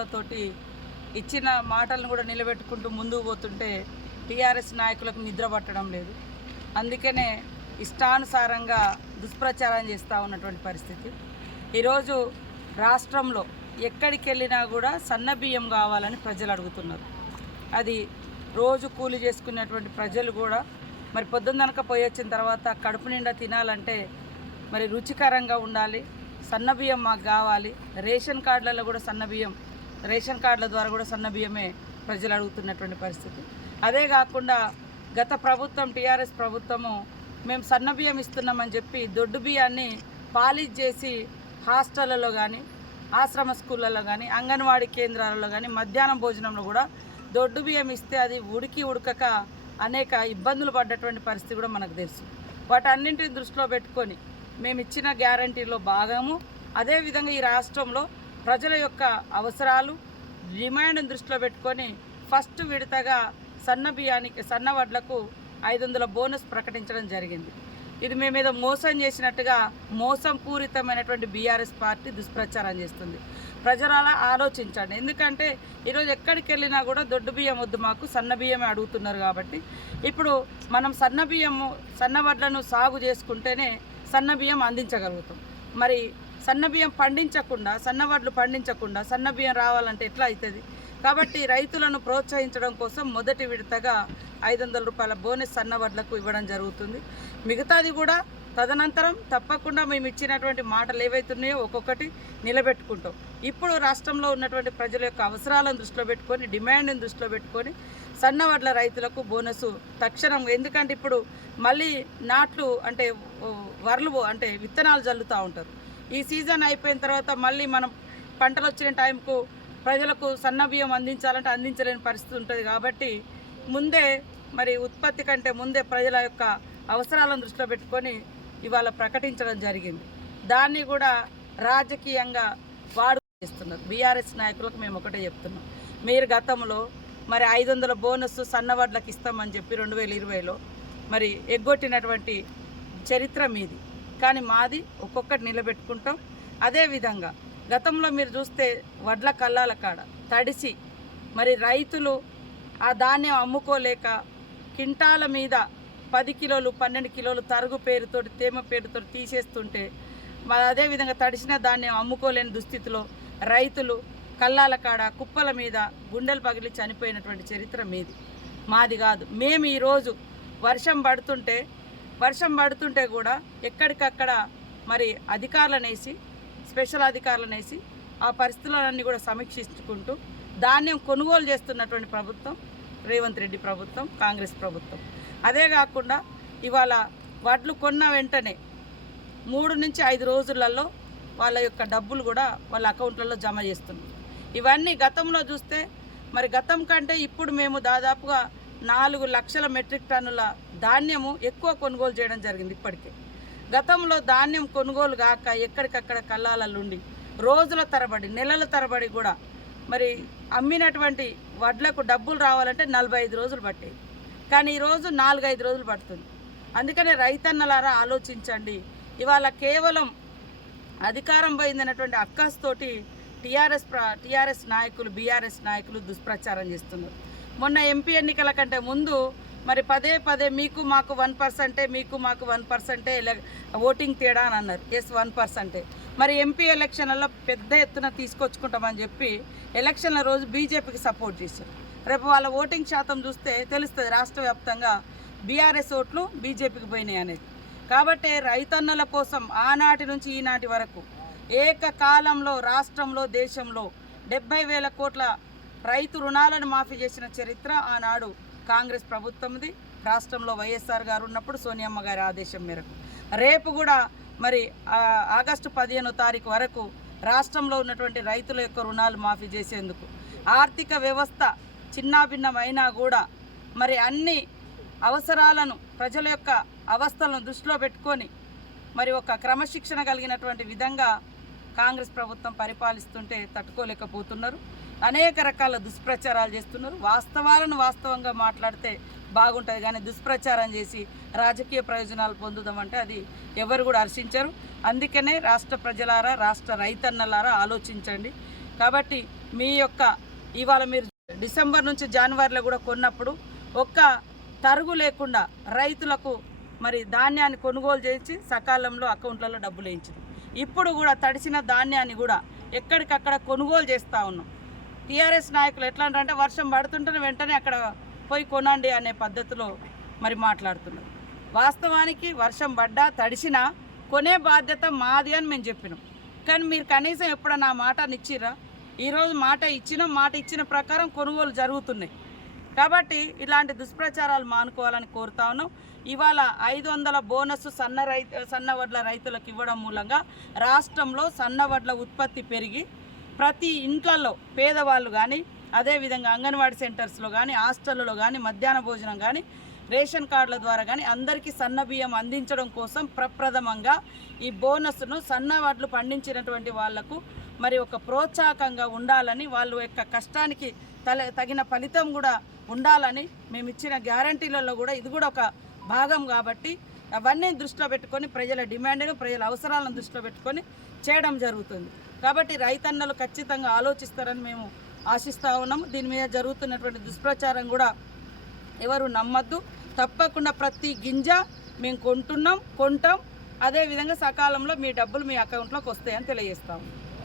చూపులతోటి ఇచ్చిన మాటలను కూడా నిలబెట్టుకుంటూ ముందుకు పోతుంటే టీఆర్ఎస్ నాయకులకు నిద్ర పట్టడం లేదు. అందుకనే ఇష్టానుసారంగా దుష్ప్రచారం చేస్తూ ఉన్నటువంటి పరిస్థితి. ఈరోజు రాష్ట్రంలో ఎక్కడికి వెళ్ళినా కూడా సన్న బియ్యం కావాలని ప్రజలు అడుగుతున్నారు. అది రోజు కూలి చేసుకునేటువంటి ప్రజలు కూడా మరి పొద్దున్ననక పోయి వచ్చిన తర్వాత కడుపు నిండా తినాలంటే మరి రుచికరంగా ఉండాలి. సన్న బియ్యం మాకు కావాలి. రేషన్ కార్డులలో కూడా సన్న బియ్యం రేషన్ కార్డుల ద్వారా కూడా సన్న బియ్యమే ప్రజలు అడుగుతున్నటువంటి పరిస్థితి. అదే కాకుండా గత ప్రభుత్వం టీఆర్ఎస్ ప్రభుత్వము మేము సన్న బియ్యం ఇస్తున్నామని చెప్పి దొడ్డు బియ్యాన్ని పాలిష్ చేసి హాస్టళ్ళలో కానీ ఆశ్రమ స్కూళ్ళలో కానీ అంగన్వాడీ కేంద్రాలలో కానీ మధ్యాహ్నం భోజనంలో కూడా దొడ్డు బియ్యం ఇస్తే అది ఉడికి ఉడకక అనేక ఇబ్బందులు పడ్డటువంటి పరిస్థితి కూడా మనకు తెలుసు. వాటన్నింటిని దృష్టిలో పెట్టుకొని మేము ఇచ్చిన గ్యారంటీలో భాగము. అదేవిధంగా ఈ రాష్ట్రంలో ప్రజల యొక్క అవసరాలు డిమాండ్ని దృష్టిలో పెట్టుకొని ఫస్ట్ విడతగా సన్న బియ్యానికి సన్న వడ్లకు ఐదు వందల బోనస్ ప్రకటించడం జరిగింది. ఇది మేము ఏదో మోసం చేసినట్టుగా మోసం పూరితమైనటువంటి బీఆర్ఎస్ పార్టీ దుష్ప్రచారం చేస్తుంది. ప్రజలలా ఆలోచించండి. ఎందుకంటే ఈరోజు ఎక్కడికి వెళ్ళినా కూడా దొడ్డు బియ్యం వద్దు మాకు సన్న బియ్యమే అడుగుతున్నారు కాబట్టి. ఇప్పుడు మనం సన్న బియ్యము సన్న వడ్లను సాగు చేసుకుంటేనే సన్న బియ్యం అందించగలుగుతాం. మరి సన్న బియ్యం పండించకుండా సన్న వడ్లు పండించకుండా సన్న బియ్యం రావాలంటే ఎట్లా అవుతుంది కాబట్టి రైతులను ప్రోత్సహించడం కోసం మొదటి విడతగా ఐదు వందల రూపాయల బోనస్ సన్నవడ్లకు ఇవ్వడం జరుగుతుంది. మిగతాది కూడా తదనంతరం తప్పకుండా మేము ఇచ్చినటువంటి మాటలు ఏవైతున్నాయో ఒక్కొక్కటి నిలబెట్టుకుంటాం. ఇప్పుడు రాష్ట్రంలో ఉన్నటువంటి ప్రజల యొక్క అవసరాలను దృష్టిలో పెట్టుకొని డిమాండ్ని దృష్టిలో పెట్టుకొని సన్న వడ్ల రైతులకు బోనస్ తక్షణం. ఎందుకంటే ఇప్పుడు మళ్ళీ నాట్లు అంటే వర్లు వరలు అంటే విత్తనాలు జల్లుతూ ఉంటారు. ఈ సీజన్ అయిపోయిన తర్వాత మళ్ళీ మనం పంటలు వచ్చిన టైంకు ప్రజలకు సన్నబియ్యం అందించాలంటే అందించలేని పరిస్థితి ఉంటుంది కాబట్టి ముందే మరి ఉత్పత్తి కంటే ముందే ప్రజల యొక్క అవసరాలను దృష్టిలో పెట్టుకొని ఇవాళ ప్రకటించడం జరిగింది. దాన్ని కూడా రాజకీయంగా వాడు చేస్తున్నారు. బీఆర్ఎస్ నాయకులకు మేము ఒకటే చెప్తున్నాం. మీరు గతంలో మరి ఐదు వందల బోనస్ సన్నవాడ్లకు ఇస్తామని చెప్పి రెండు వేల ఇరవైలో మరి ఎగ్గొట్టినటువంటి చరిత్ర మీది. కానీ మాది ఒక్కొక్కటి నిలబెట్టుకుంటాం. అదేవిధంగా గతంలో మీరు చూస్తే వడ్ల కల్లాల కాడ తడిసి మరి రైతులు ఆ ధాన్యం అమ్ముకోలేక కింటాల మీద పది కిలోలు పన్నెండు కిలోలు తరుగు పేరుతోటి తేమ పేరుతో తీసేస్తుంటే మరి అదేవిధంగా తడిసిన ధాన్యం అమ్ముకోలేని దుస్థితిలో రైతులు కల్లాల కాడ కుప్పల మీద గుండెలు పగిలి చనిపోయినటువంటి చరిత్ర మీది. మాది కాదు. మేము ఈరోజు వర్షం పడుతుంటే వర్షం పడుతుంటే కూడా ఎక్కడికక్కడ మరి అధికారులనేసి స్పెషల్ అధికారులనేసి ఆ పరిస్థితులన్నీ కూడా సమీక్షించుకుంటూ ధాన్యం కొనుగోలు చేస్తున్నటువంటి ప్రభుత్వం రేవంత్ రెడ్డి ప్రభుత్వం కాంగ్రెస్ ప్రభుత్వం. అదే కాకుండా ఇవాళ వడ్లు కొన్న వెంటనే మూడు నుంచి ఐదు రోజులలో వాళ్ళ యొక్క డబ్బులు కూడా వాళ్ళ అకౌంట్లలో జమ చేస్తున్నారు. ఇవన్నీ గతంలో చూస్తే మరి గతం కంటే ఇప్పుడు మేము దాదాపుగా నాలుగు లక్షల మెట్రిక్ టన్నుల ధాన్యము ఎక్కువ కొనుగోలు చేయడం జరిగింది ఇప్పటికే. గతంలో ధాన్యం కొనుగోలు కాక ఎక్కడికక్కడ కల్లాలల్లుండి రోజుల తరబడి నెలల తరబడి కూడా మరి అమ్మినటువంటి వడ్లకు డబ్బులు రావాలంటే నలభై ఐదు రోజులు పట్టేవి కానీ ఈరోజు నాలుగైదు రోజులు పడుతుంది. అందుకనే రైతన్నలారా ఆలోచించండి. ఇవాళ కేవలం అధికారం పోయిందన్నటువంటి అక్కస్తోటి టీఆర్ఎస్ ప్ర టీఆర్ఎస్ నాయకులు బీఆర్ఎస్ నాయకులు దుష్ప్రచారం చేస్తున్నారు. మొన్న ఎంపీ ఎన్నికల కంటే ముందు మరి పదే పదే మీకు మాకు వన్ పర్సెంటే మీకు మాకు వన్ పర్సెంటే ఓటింగ్ తేడా అని అన్నారు. ఎస్ వన్ పర్సెంటే. మరి ఎంపీ ఎలక్షన్లలో పెద్ద ఎత్తున తీసుకొచ్చుకుంటామని చెప్పి ఎలక్షన్ల రోజు బీజేపీకి సపోర్ట్ చేశారు. రేపు వాళ్ళ ఓటింగ్ శాతం చూస్తే తెలుస్తుంది రాష్ట్ర వ్యాప్తంగా బీఆర్ఎస్ ఓట్లు బీజేపీకి పోయినాయి అనేది. కాబట్టి రైతన్నల కోసం ఆనాటి నుంచి ఈనాటి వరకు ఏకకాలంలో రాష్ట్రంలో దేశంలో డెబ్బై వేల కోట్ల రైతు రుణాలను మాఫీ చేసిన చరిత్ర ఆనాడు కాంగ్రెస్ ప్రభుత్వంది. రాష్ట్రంలో వైఎస్ఆర్ గారు ఉన్నప్పుడు సోనియమ్మ గారి ఆదేశం మేరకు. రేపు కూడా మరి ఆగస్టు పదిహేనో తారీఖు వరకు రాష్ట్రంలో ఉన్నటువంటి రైతుల యొక్క రుణాలు మాఫీ చేసేందుకు. ఆర్థిక వ్యవస్థ చిన్నాభిన్నమైనా కూడా మరి అన్ని అవసరాలను ప్రజల యొక్క అవస్థలను దృష్టిలో పెట్టుకొని మరి ఒక క్రమశిక్షణ కలిగినటువంటి విధంగా కాంగ్రెస్ ప్రభుత్వం పరిపాలిస్తుంటే తట్టుకోలేకపోతున్నారు. అనేక రకాల దుష్ప్రచారాలు చేస్తున్నారు. వాస్తవాలను వాస్తవంగా మాట్లాడితే బాగుంటుంది కానీ దుష్ప్రచారం చేసి రాజకీయ ప్రయోజనాలు పొందుదామంటే అది ఎవరు కూడా హర్షించరు. అందుకనే రాష్ట్ర ప్రజలారా రాష్ట్ర రైతన్నలారా ఆలోచించండి. కాబట్టి మీ యొక్క ఇవాళ మీరు డిసెంబర్ నుంచి జనవరిలో కూడా కొన్నప్పుడు ఒక్క తరుగు లేకుండా రైతులకు మరి ధాన్యాన్ని కొనుగోలు చేయించి సకాలంలో అకౌంట్లలో డబ్బులు వేయించింది ఇప్పుడు కూడా తడిసిన ధాన్యాన్ని కూడా ఎక్కడికక్కడ కొనుగోలు చేస్తూ ఉన్నాం. టీఆర్ఎస్ నాయకులు ఎట్లా అంటే వర్షం పడుతుంటేనే వెంటనే అక్కడ పోయి కొనండి అనే పద్ధతిలో మరి మాట్లాడుతున్నారు. వాస్తవానికి వర్షం పడ్డా తడిసినా కొనే బాధ్యత మాది అని మేము చెప్పినాం. కానీ మీరు కనీసం ఎప్పుడన్నా ఆ మాటని ఇచ్చిరా? ఈరోజు మాట ఇచ్చిన మాట ఇచ్చిన ప్రకారం కొనుగోలు జరుగుతున్నాయి. కాబట్టి ఇలాంటి దుష్ప్రచారాలు మానుకోవాలని కోరుతా ఉన్నాం. ఇవాళ ఐదు వందల బోనస్ సన్న రైతు సన్న వడ్ల రైతులకు ఇవ్వడం మూలంగా రాష్ట్రంలో సన్న వడ్ల ఉత్పత్తి పెరిగి ప్రతి ఇంట్లలో పేదవాళ్ళు కానీ అదేవిధంగా అంగన్వాడీ సెంటర్స్లో కానీ హాస్టళ్ళలో కానీ మధ్యాహ్న భోజనం కానీ రేషన్ కార్డుల ద్వారా కానీ అందరికీ సన్న బియ్యం అందించడం కోసం ప్రప్రథమంగా ఈ బోనస్ను సన్న వడ్లు పండించినటువంటి వాళ్ళకు మరి ఒక ప్రోత్సాహకంగా ఉండాలని వాళ్ళ యొక్క కష్టానికి తల తగిన ఫలితం కూడా ఉండాలని మేము ఇచ్చిన గ్యారంటీలలో కూడా ఇది కూడా ఒక భాగం కాబట్టి అవన్నీ దృష్టిలో పెట్టుకొని ప్రజల డిమాండ్ను ప్రజల అవసరాలను దృష్టిలో పెట్టుకొని చేయడం జరుగుతుంది. కాబట్టి రైతన్నలు ఖచ్చితంగా ఆలోచిస్తారని మేము ఆశిస్తూ ఉన్నాము. దీని మీద జరుగుతున్నటువంటి దుష్ప్రచారం కూడా ఎవరు నమ్మద్దు. తప్పకుండా ప్రతి గింజ మేము కొంటున్నాం కొంటాం. అదేవిధంగా సకాలంలో మీ డబ్బులు మీ అకౌంట్లోకి వస్తాయని తెలియజేస్తాము.